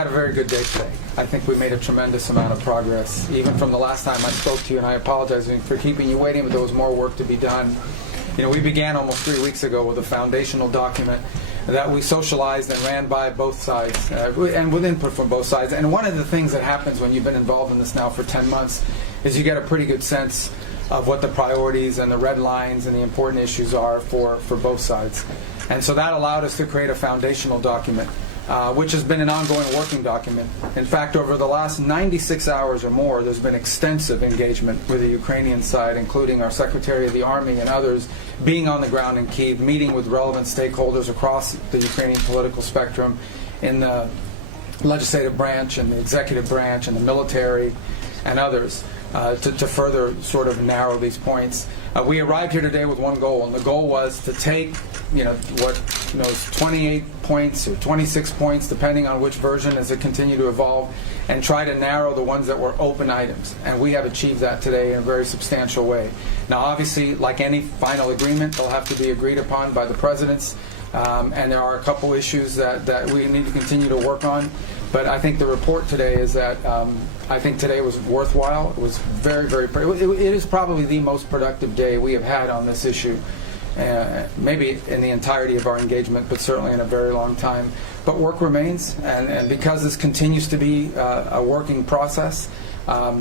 had a very good day today. I think we made a tremendous amount of progress, even from the last time I spoke to you, and I apologize for keeping you waiting, but there was more work to be done. We began almost 3 weeks ago with a foundational document that we socialized and ran by both sides, and with input from both sides. And one of the things that happens when you've been involved in this now for 10 months is you get a pretty good sense of what the priorities and the red lines and the important issues are for both sides. And so that allowed us to create a foundational document, which has been an ongoing working document. In fact, over the last 96 hours or more, there's been extensive engagement with the Ukrainian side, including our Secretary of the Army and others being on the ground in Kyiv, meeting with relevant stakeholders across the Ukrainian political spectrum in the legislative branch and the executive branch and the military and others to further sort of narrow these points. We arrived here today with one goal, and the goal was to take, what 28 points or 26 points, depending on which version as it continued to evolve, and try to narrow the ones that were open items. And we have achieved that today in a very substantial way. Now, obviously, like any final agreement, they'll have to be agreed upon by the presidents, and there are a couple issues that we need to continue to work on. But I think the report today is that I think today was worthwhile. It was very, very. It is probably the most productive day we have had on this issue, maybe in the entirety of our engagement, but certainly in a very long time. But work remains, and because this continues to be a working process, I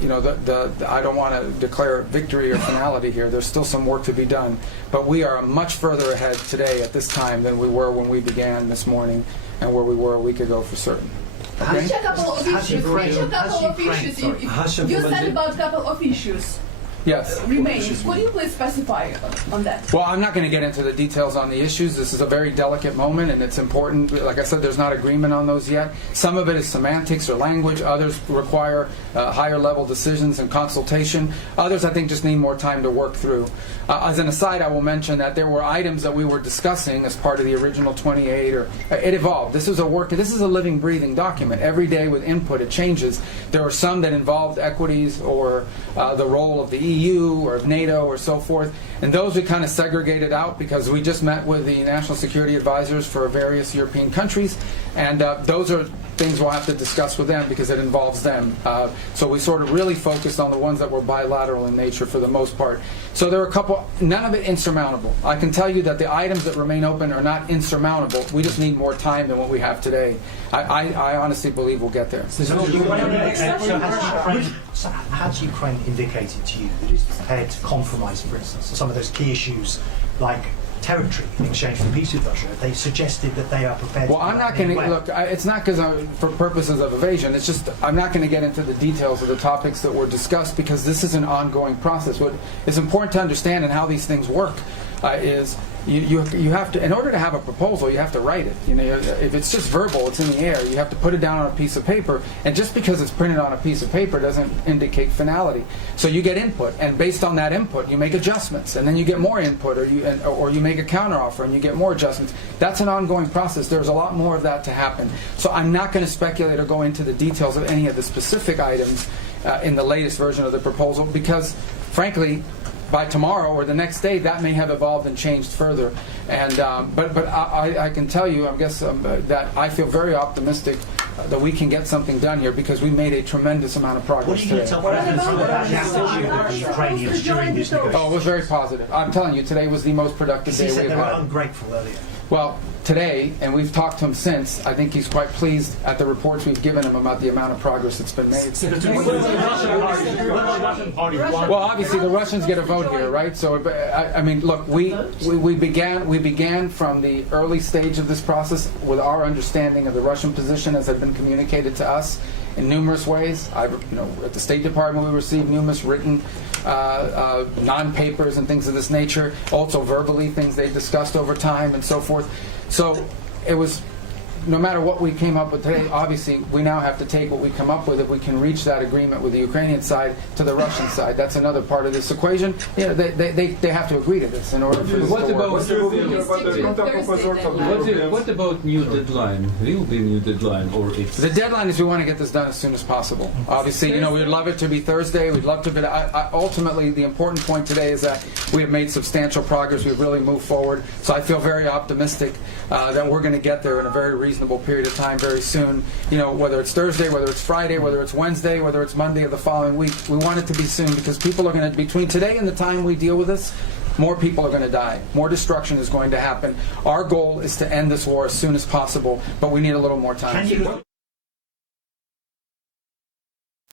don't want to declare victory or finality here. There's still some work to be done, but we are much further ahead today at this time than we were when we began this morning, and where we were a week ago for certain. Okay? You said about a couple of issues. Yes. Remaining. Could you please specify on that? Well, I'm not going to get into the details on the issues. This is a very delicate moment, and it's important. Like I said, there's not agreement on those yet. Some of it is semantics or language. Others require higher level decisions and consultation. Others, I think, just need more time to work through. As an aside, I will mention that there were items that we were discussing as part of the original 28, or it evolved. This is a living, breathing document. Every day with input, it changes. There were some that involved equities or the role of the EU or of NATO or so forth, and those we kind of segregated out because we just met with the national security advisors for various European countries, and those are things we'll have to discuss with them because it involves them. So we sort of really focused on the ones that were bilateral in nature for the most part. So there are a couple, none of it insurmountable. I can tell you that the items that remain open are not insurmountable. We just need more time than what we have today. I honestly believe we'll get there. Has Ukraine indicated to you that it's prepared to compromise, for instance, on some of those key issues like territory in exchange for peace with Russia? They suggested that they are prepared to... Well, I'm not going to... Look, it's not because for purposes of evasion. It's just I'm not going to get into the details of the topics that were discussed because this is an ongoing process. What is important to understand and how these things work is you have to, in order to have a proposal, you have to write it. If it's just verbal, it's in the air. You have to put it down on a piece of paper, and just because it's printed on a piece of paper doesn't indicate finality. So you get input, and based on that input, you make adjustments, and then you get more input, or you make a counteroffer, and you get more adjustments. That's an ongoing process. There's a lot more of that to happen. So I'm not going to speculate or go into the details of any of the specific items in the latest version of the proposal because, frankly, by tomorrow or the next day, that may have evolved and changed further. And but I can tell you, I guess that I feel very optimistic that we can get something done here because we made a tremendous amount of progress today. Oh, it was very positive. I'm telling you, today was the most productive day we've had. They were ungrateful earlier. Well, today, and we've talked to him since, I think he's quite pleased at the reports we've given him about the amount of progress that's been made. Well, obviously the Russians get a vote here, right? So, I mean, look, we began from the early stage of this process with our understanding of the Russian position as had been communicated to us in numerous ways. At the State Department we received numerous written non-papers and things of this nature, also verbally things they discussed over time and so forth. So it was, no matter what we came up with today, obviously we now have to take what we come up with if we can reach that agreement with the Ukrainian side to the Russian side. That's another part of this equation. Yeah, they have to agree to this in order for this to work. What about new deadline? Will be new deadline or it's... The deadline is we want to get this done as soon as possible. Obviously, we'd love it to be Thursday. We'd love to be... ultimately, the important point today is that we have made substantial progress. We've really moved forward. So I feel very optimistic that we're going to get there in a very reasonable period of time very soon. You know, whether it's Thursday, whether it's Friday, whether it's Wednesday, whether it's Monday of the following week. We want it to be soon because people are going to, between today and the time we deal with this, more people are going to die. More destruction is going to happen. Our goal is to end this war as soon as possible, but we need a little more time. Can you